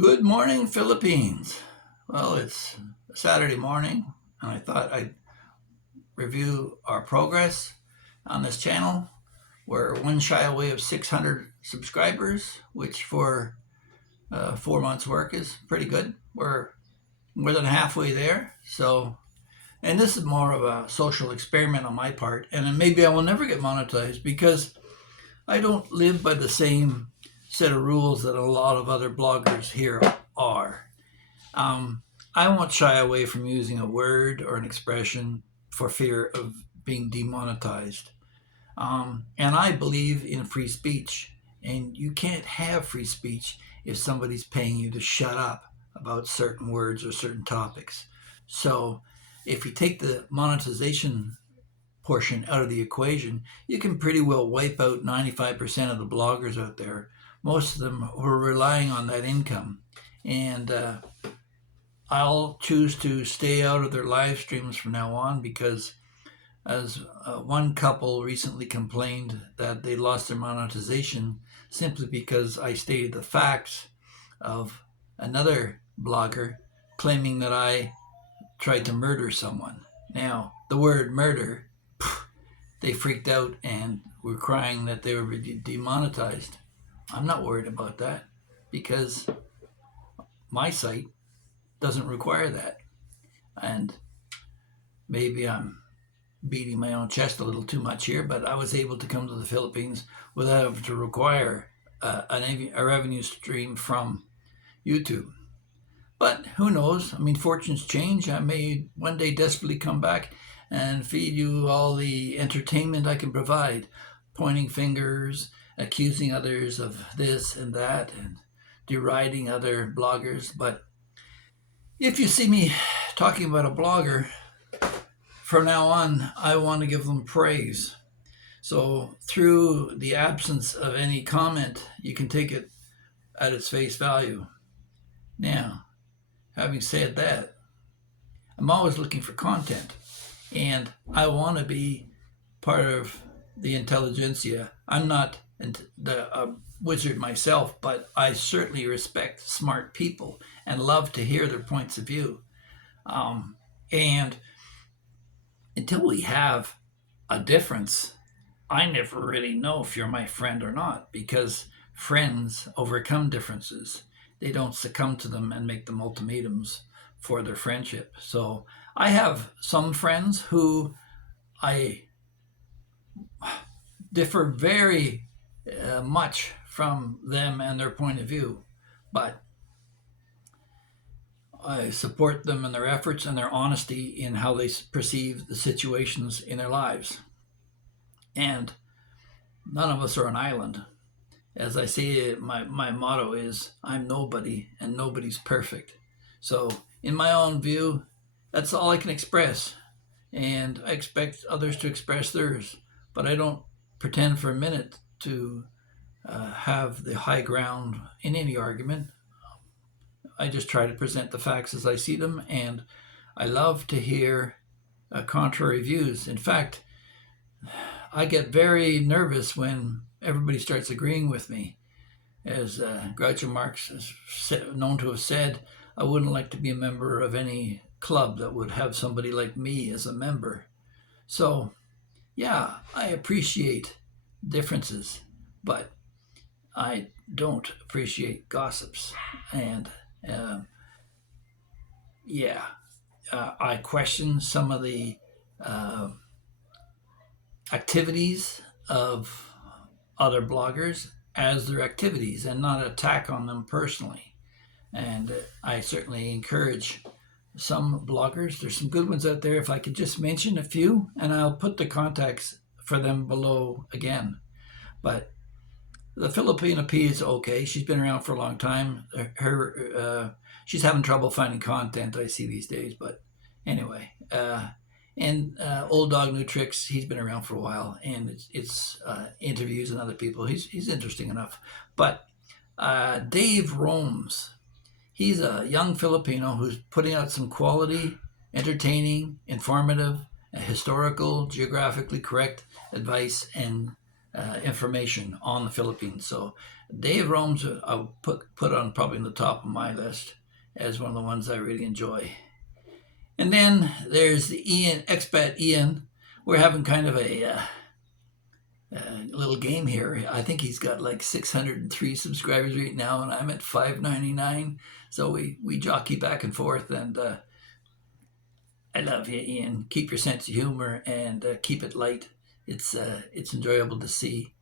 Good morning, Philippines. Well, it's Saturday morning, and I thought I'd review our progress on this channel. We're one shy away of 600 subscribers, which for 4 months' work is pretty good. We're more than halfway there. And this is more of a social experiment on my part, and then maybe I will never get monetized because I don't live by the same set of rules that a lot of other bloggers here are. Um, I won't shy away from using a word or an expression for fear of being demonetized. And I believe in free speech. And you can't have free speech if somebody's paying you to shut up about certain words or certain topics. So if you take the monetization portion out of the equation, you can pretty well wipe out 95% of the bloggers out there. Most of them who are relying on that income. And I'll choose to stay out of their live streams from now on because, as one couple recently complained that they lost their monetization simply because I stated the facts of another blogger claiming that I tried to murder someone. Now, the word murder, they freaked out and were crying that they were demonetized. I'm not worried about that because my site doesn't require that. And maybe I'm beating my own chest a little too much here, but I was able to come to the Philippines without having to require a revenue stream from YouTube. But who knows? I mean, fortunes change. I may one day desperately come back and feed you all the entertainment I can provide, pointing fingers, accusing others of this and that, and deriding other bloggers. But if you see me talking about a blogger, from now on, I want to give them praise. So through the absence of any comment, you can take it at its face value. Now, having said that, I'm always looking for content, and I want to be part of the intelligentsia. I'm not the wizard myself, but I certainly respect smart people and love to hear their points of view. And until we have a difference, I never really know if you're my friend or not because friends overcome differences. They don't succumb to them and make them ultimatums for their friendship. So I have some friends who I differ very much from them and their point of view, but I support them in their efforts and their honesty in how they perceive the situations in their lives. And none of us are an island. As I say, my motto is I'm nobody and nobody's perfect. So, in my own view, that's all I can express. And I expect others to express theirs. But I don't pretend for a minute to have the high ground in any argument. I just try to present the facts as I see them, and I love to hear contrary views. In fact, I get very nervous when everybody starts agreeing with me. As Groucho Marx is known to have said, I wouldn't like to be a member of any club that would have somebody like me as a member. So, yeah, I appreciate differences, but I don't appreciate gossips. And yeah, I question some of the uh, activities of other bloggers as their activities and not attack on them personally. And I certainly encourage some bloggers. There's some good ones out there. If I could just mention a few, and I'll put the contacts for them below again. But the Filipina P is okay. She's been around for a long time. She's having trouble finding content I see these days. But anyway, and Old Dog New Tricks, he's been around for a while, and it's interviews and other people. He's interesting enough. But Dave Romes, he's a young Filipino who's putting out some quality, entertaining, informative, historical, geographically correct advice and information on the Philippines. So Dave Rome's I'll put on probably in the top of my list as one of the ones I really enjoy. And then there's the Expat Ian. We're having kind of a little game here. I think he's got like 603 subscribers right now, and I'm at 599. So we jockey back and forth, and I love you, Ian. Keep your sense of humor and keep it light. It's enjoyable to see.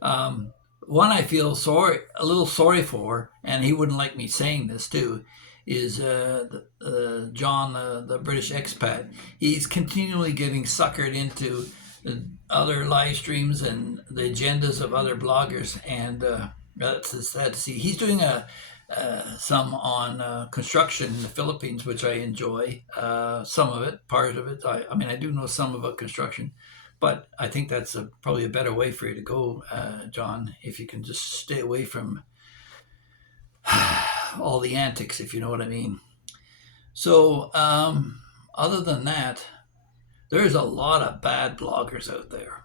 One I feel a little sorry for, and he wouldn't like me saying this too, is John, the British expat. He's continually getting suckered into other live streams and the agendas of other bloggers, and that's sad to see. He's doing some on construction in the Philippines, which I enjoy. Some of it, part of it. I mean, I do know some about construction, but I think that's probably a better way for you to go, John, if you can just stay away from all the antics, if you know what I mean. So, other than that, there's a lot of bad bloggers out there.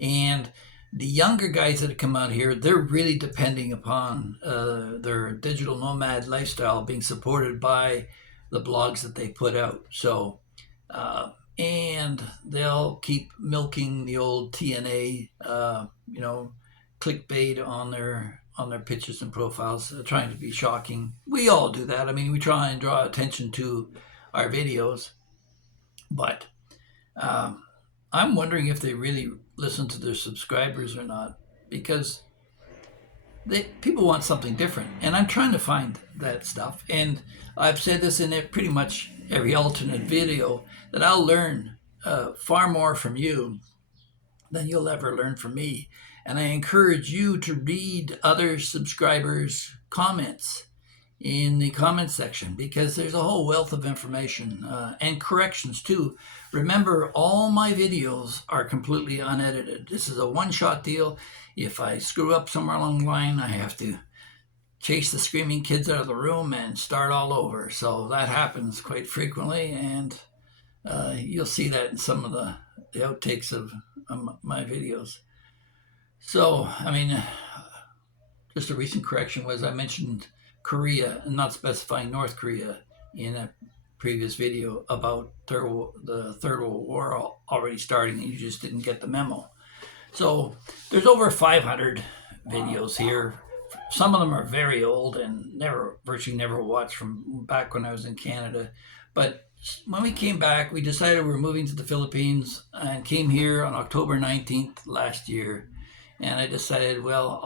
And the younger guys that have come out here, they're really depending upon their digital nomad lifestyle being supported by the blogs that they put out. So, and they'll keep milking the old TNA, clickbait on their pictures and profiles, trying to be shocking. We all do that. I mean, we try and draw attention to our videos, but I'm wondering if they really listen to their subscribers or not, because people want something different, and I'm trying to find that stuff. And I've said this in pretty much every alternate video, that I'll learn far more from you than you'll ever learn from me. And I encourage you to read other subscribers' comments in the comment section, because there's a whole wealth of information and corrections too. Remember, all my videos are completely unedited. This is a one-shot deal. If I screw up somewhere along the line, I have to chase the screaming kids out of the room and start all over. So that happens quite frequently, and you'll see that in some of the outtakes of my videos. So, I mean, just a recent correction was I mentioned Korea and not specifying North Korea in a previous video about the Third World War already starting, and you just didn't get the memo. So there's over 500 videos here. Some of them are very old and virtually never watched from back when I was in Canada. But when we came back, we decided we were moving to the Philippines and came here on October 19th last year. And I decided, well,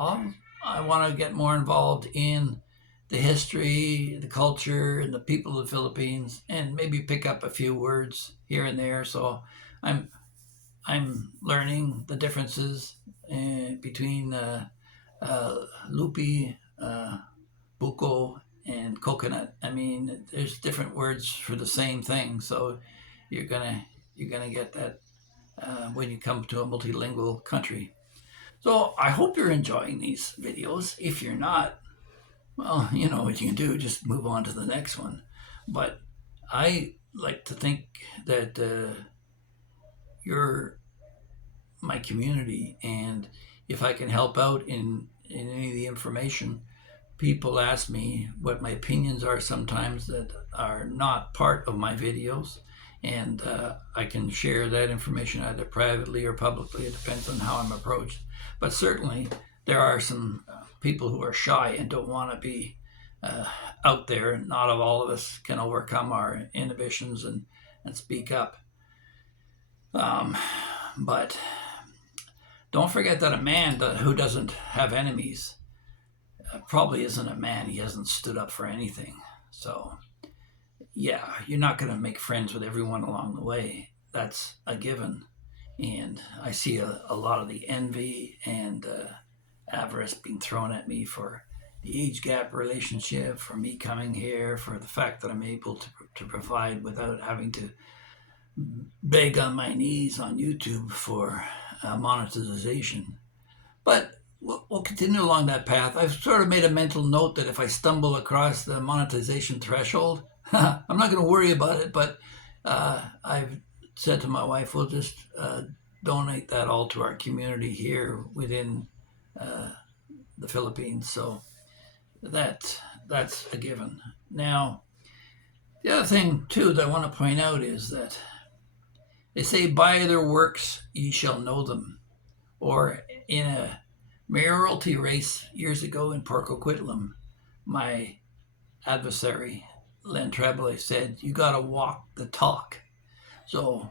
I want to get more involved in the history, the culture, and the people of the Philippines, and maybe pick up a few words here and there. So I'm learning the differences between lupi, buko, and coconut. I mean, there's different words for the same thing. So you're gonna get that when you come to a multilingual country. So I hope you're enjoying these videos. If you're not, well, you know what you can do, just move on to the next one. But I like to think that you're my community, and if I can help out in any of the information, people ask me what my opinions are sometimes that are not part of my videos, and I can share that information either privately or publicly. It depends on how I'm approached. But certainly there are some people who are shy and don't want to be out there, and not all of us can overcome our inhibitions and speak up. But don't forget that a man who doesn't have enemies probably isn't a man. He hasn't stood up for anything. So, yeah, you're not going to make friends with everyone along the way. That's a given. And I see a lot of the envy and avarice being thrown at me for the age gap relationship, for me coming here, for the fact that I'm able to provide without having to beg on my knees on YouTube for monetization. But we'll continue along that path. I've sort of made a mental note that if I stumble across the monetization threshold, I'm not going to worry about it, but I've said to my wife, we'll just donate that all to our community here within the Philippines. So that's a given. Now, the other thing too that I want to point out is that they say, "By their works ye shall know them." Or in a mayoralty race years ago in Port Coquitlam, my adversary, Len Trebele, said, "You got to walk the talk." So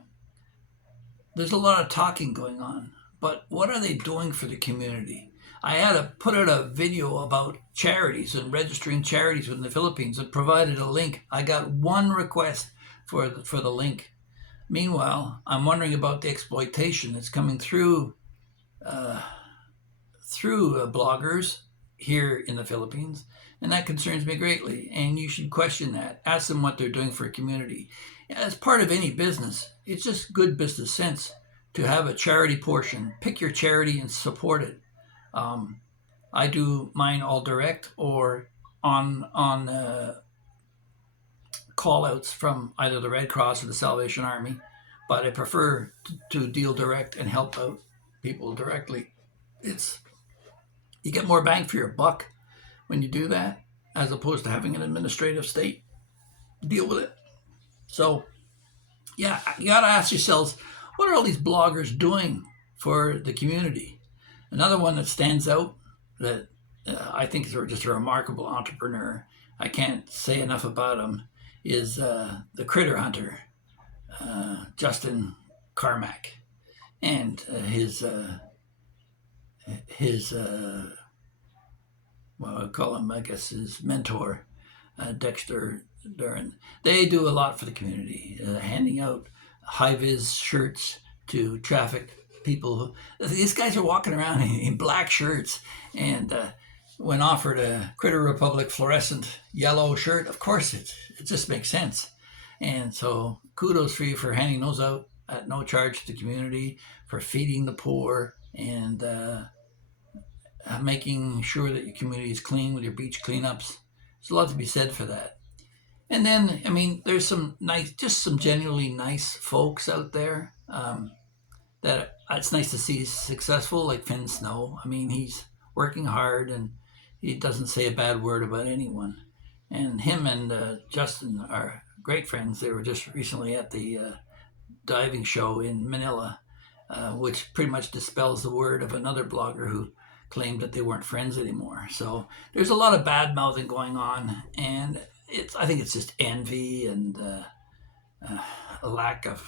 there's a lot of talking going on, but what are they doing for the community? I had to put out a video about charities and registering charities in the Philippines and provided a link. I got one request for the link. Meanwhile, I'm wondering about the exploitation that's coming through bloggers here in the Philippines, and that concerns me greatly. And you should question that. Ask them what they're doing for a community. As part of any business, it's just good business sense to have a charity portion. Pick your charity and support it. I do mine all direct or on call outs from either the Red Cross or the Salvation Army, but I prefer to deal direct and help out people directly. You get more bang for your buck when you do that, as opposed to having an administrative state deal with it. So, yeah, you got to ask yourselves, what are all these bloggers doing for the community? Another one that stands out that I think is just a remarkable entrepreneur, I can't say enough about him, is the critter hunter, Justin Carmack, and his well, I call him, I guess, his mentor, Dexter Duran. They do a lot for the community, handing out high-vis shirts to trafficked people. These guys are walking around in black shirts, and when offered a Critter Republic fluorescent yellow shirt, of course it just makes sense. And so kudos for you for handing those out at no charge to the community, for feeding the poor, and making sure that your community is clean with your beach cleanups. There's a lot to be said for that. And then, I mean, there's some genuinely nice folks out there that it's nice to see successful, like Finn Snow. I mean, he's working hard and he doesn't say a bad word about anyone. And him and Justin are great friends. They were just recently at the diving show in Manila, which pretty much dispels the word of another blogger who claimed that they weren't friends anymore. So there's a lot of bad mouthing going on, and I think it's just envy and a lack of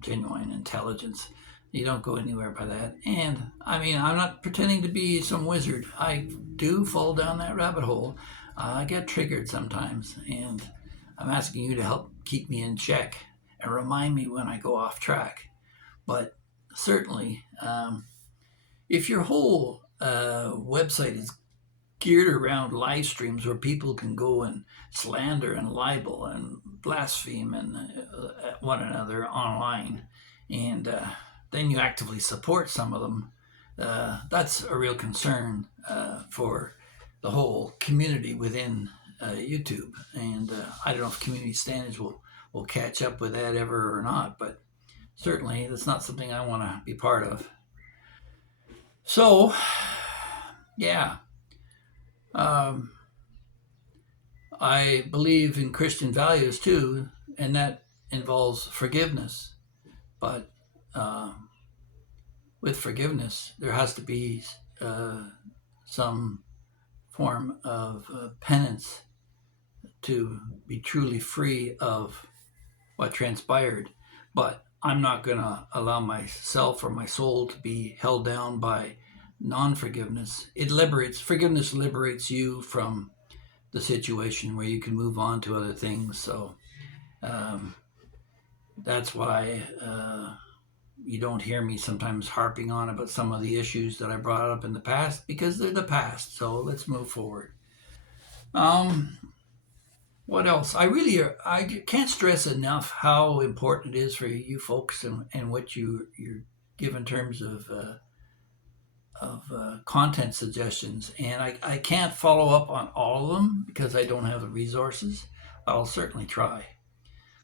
genuine intelligence. You don't go anywhere by that. And I mean, I'm not pretending to be some wizard. I do fall down that rabbit hole. I get triggered sometimes, and I'm asking you to help keep me in check and remind me when I go off track. But certainly, if your whole website is geared around live streams where people can go and slander and libel and blaspheme and one another online, and then you actively support some of them, that's a real concern for the whole community within YouTube. And I don't know if community standards will catch up with that ever or not, but certainly that's not something I want to be part of. So, yeah, I believe in Christian values too, and that involves forgiveness. But with forgiveness, there has to be some form of penance to be truly free of what transpired. But I'm not going to allow myself or my soul to be held down by non-forgiveness. Forgiveness liberates you from the situation where you can move on to other things. So that's why you don't hear me sometimes harping on about some of the issues that I brought up in the past, because they're the past. So let's move forward. What else? I can't stress enough how important it is for you folks and what you give in terms of content suggestions. And I can't follow up on all of them because I don't have the resources. I'll certainly try.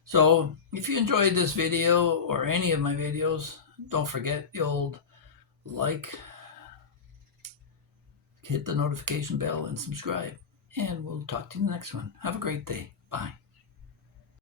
So if you enjoyed this video or any of my videos, Don't forget the old like, hit the notification bell, and subscribe. And we'll talk to you in the next one. Have a great day. Bye.